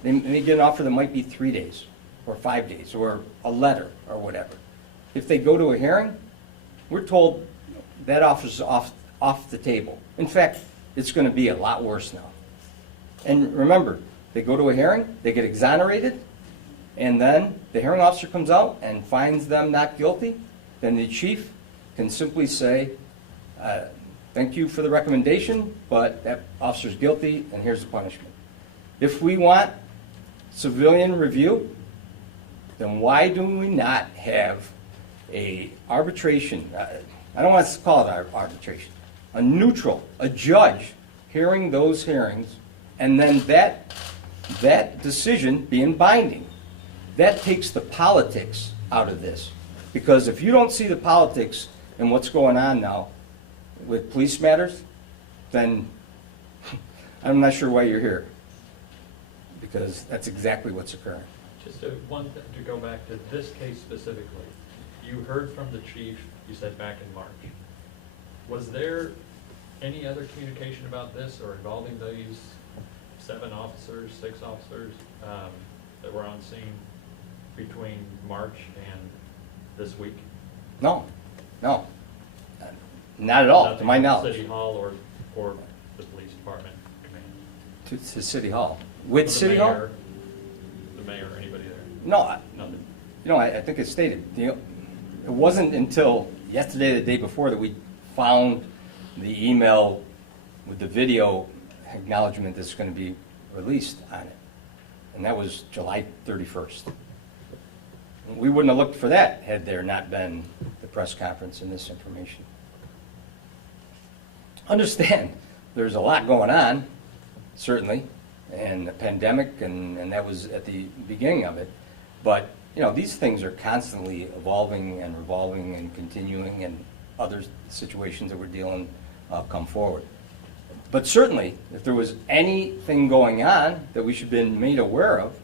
They may get an offer that might be 3 days, or 5 days, or a letter, or whatever. If they go to a hearing, we're told that offer's off the table. In fact, it's going to be a lot worse now. And remember, they go to a hearing, they get exonerated, and then the hearing officer comes out and finds them not guilty, then the chief can simply say, thank you for the recommendation, but that officer's guilty, and here's the punishment. If we want civilian review, then why do we not have a arbitration? I don't want to call it arbitration. A neutral, a judge hearing those hearings, and then that decision being binding. That takes the politics out of this. Because if you don't see the politics in what's going on now with police matters, then I'm not sure why you're here. Because that's exactly what's occurring. Just to go back to this case specifically, you heard from the chief, you said back in March. Was there any other communication about this or involving these 7 officers, 6 officers that were on scene between March and this week? No, no, not at all, to my Nothing at knowledge. City Hall or the police department command? To City Hall. With The City Hall? mayor- The mayor, anybody there? No, Nothing? I think it stated, it wasn't until yesterday, the day before, that we found the email with the video acknowledgement that's going to be released on it. And that was July 31st. We wouldn't have looked for that had there not been the press conference and this information. Understand, there's a lot going on, certainly, and the pandemic, and that was at the beginning of it. But, these things are constantly evolving and revolving and continuing, and other situations that we're dealing come forward. But certainly, if there was anything going on that we should have been made aware of,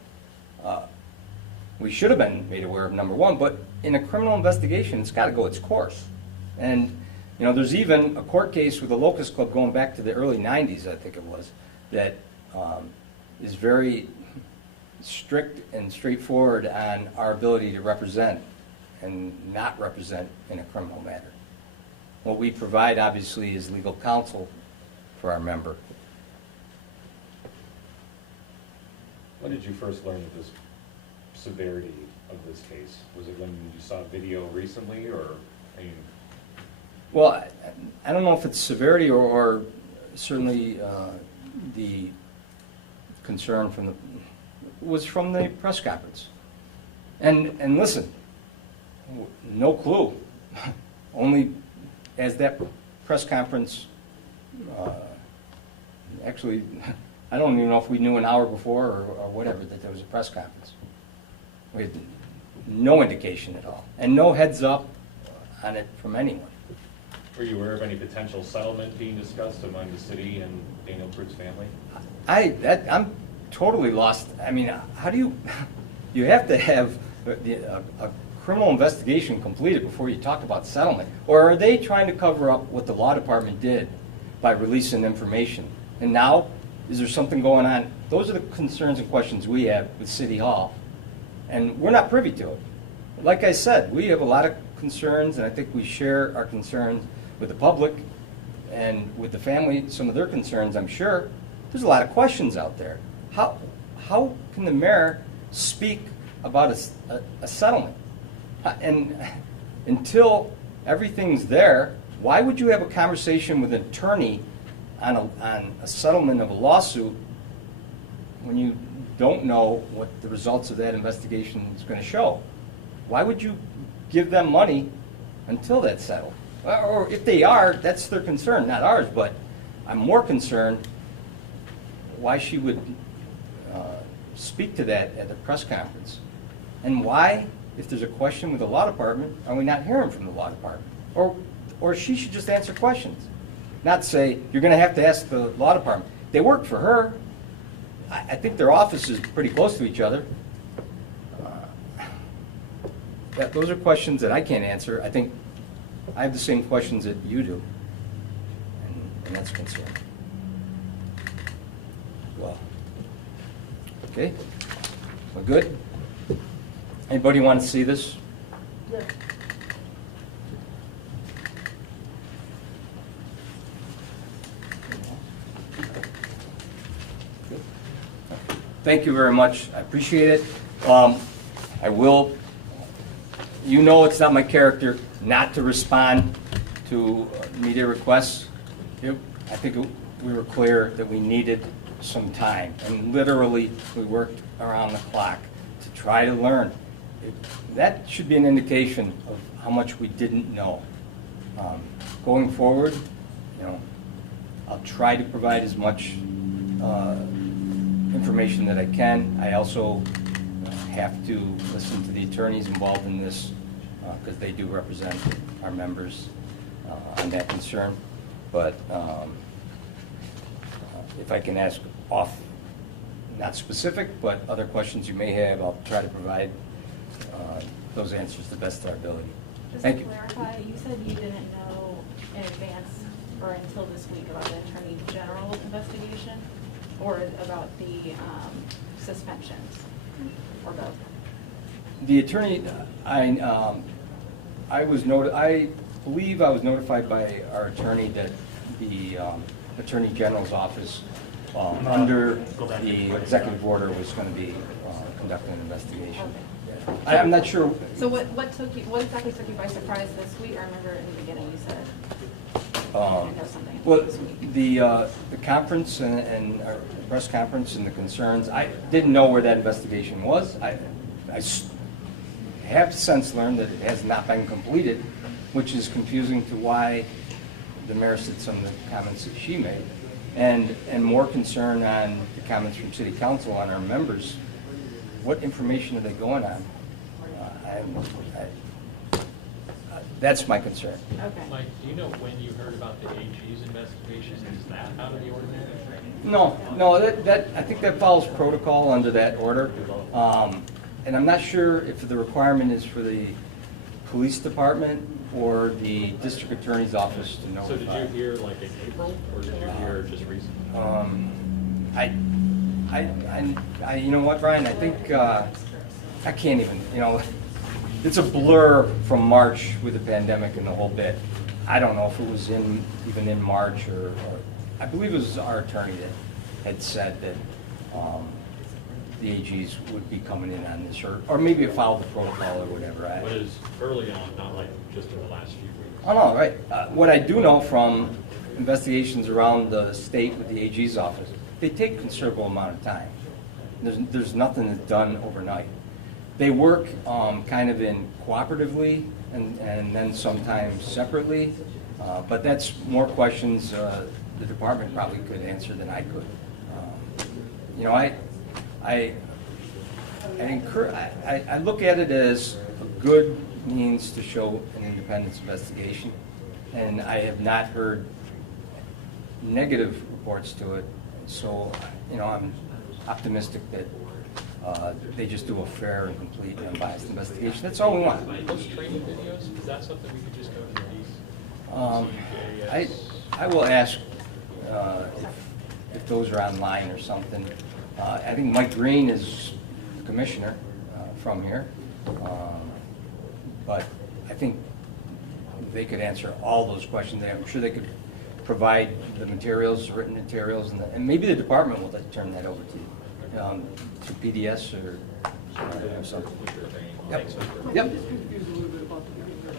we should have been made aware of, number one. But in a criminal investigation, it's got to go its course. And, there's even a court case with the Locust Club going back to the early 90s, I think it was, that is very strict and straightforward on our ability to represent and not represent in a criminal matter. What we provide, obviously, is legal counsel for our member. When did you first learn of this severity of this case? Was it when you saw video recently, or, Well, I don't know if it's severity or certainly the concern was from the press conference. And listen, no clue. Only as that press conference, actually, I don't even know if we knew an hour before or whatever that there was a press conference. We had no indication at all, and no heads up on it from anyone. were you aware of any potential settlement being discussed among the city and Daniel Prude's family? I'm totally lost. I mean, how do you have to have a criminal investigation completed before you talk about settlement? Or are they trying to cover up what the law department did by releasing information? And now, is there something going on? Those are the concerns and questions we have with City Hall, and we're not privy to it. Like I said, we have a lot of concerns, and I think we share our concerns with the public and with the family, some of their concerns, I'm sure. There's a lot of questions out there. How can the mayor speak about a settlement? And until everything's there, why would you have a conversation with an attorney on a settlement of a lawsuit when you don't know what the results of that investigation is going to show? Why would you give them money until that's settled? Or if they are, that's their concern, not ours. But I'm more concerned why she would speak to that at the press conference. And why, if there's a question with the law department, are we not hearing from the law department? Or she should just answer questions, not say, you're going to have to ask the law department. They work for her. I think their office is pretty close to each other. Those are questions that I can't answer. I think I have the same questions that you do, and that's a concern. Well, okay, we're good? Anybody want to see this? Yeah. Thank you very much. I appreciate it. I will, it's not my character not to respond to media requests. I think we were clear that we needed some time, and literally we worked around the clock to try to learn. That should be an indication of how much we didn't know. Going forward, I'll try to provide as much information that I can. I also have to listen to the attorneys involved in this because they do represent our members on that concern. But if I can ask off, not specific, but other questions you may have, I'll try to provide those answers to the best of our ability. Thank you. Just to clarify, you said you didn't know in advance or until this week about the Attorney General's investigation? or about the suspensions, or both? The attorney, I believe I was notified by our attorney that the Attorney General's office, under the executive order, was going to be conducting an investigation. I'm not sure. So what exactly took you by surprise this week? I remember in the beginning you said you know something. Well, the conference and our press conference and the concerns, I didn't know where that investigation was. I have since learned that it has not been completed, which is confusing to why the mayor said some of the comments that she made, and more concern on the comments from City Council on our members. What information are they going on? That's my concern. Okay. Mike, do you know when you heard about the AG's investigation? Is that out of the ordinary? No, I think that follows protocol under that order. And I'm not sure if the requirement is for the police department or the district attorney's office to notify. So did you hear like in April, or did you hear just recently? You know what, Brian, I think, I can't even, it's a blur from March with the pandemic and the whole bit. I don't know if it was even in March or I believe it was our attorney that had said that the AGs would be coming in on this, or maybe it followed the protocol or whatever. But it's early on, not like just in the last few weeks. Oh, no, right. What I do know from investigations around the state with the AG's office, they take a considerable amount of time. There's nothing that's done overnight. They work kind of in cooperatively and then sometimes separately, but that's more questions the department probably could answer than I could. I look at it as a good means to show an independence investigation, and I have not heard negative reports to it. So, I'm optimistic that they just do a fair and complete and unbiased investigation. That's all we want. Those training videos, is that something we could just go to these? I will ask if those are online or something. I think Mike Green is the commissioner from here, but I think they could answer all those questions. I'm sure they could provide the materials, written materials, and maybe the department will turn that over to you, to PDS or something. Yep. Yep. I'm just confused a little bit about the beginning of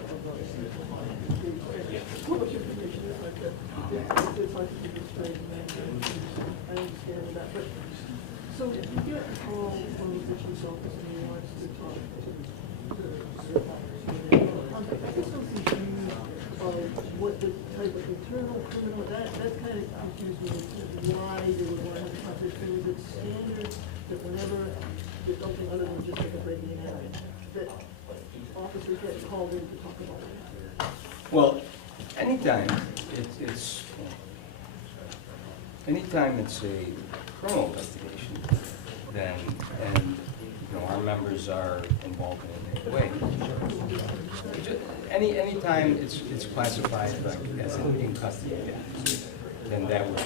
what much information is like that. It's hard to keep it straight, and I understand that. But so if you get a call from the chief's office and he wants to talk to I guess I'm confused of what the type of internal criminal, that's kind of confused me as to why they would want to have a conversation. Is it standard that whenever there's something other than just like a breaking and entering, that officers get called in to talk about it? Well, anytime it's a criminal investigation, then our members are involved in it in a way. Anytime it's classified like as in custody, then that would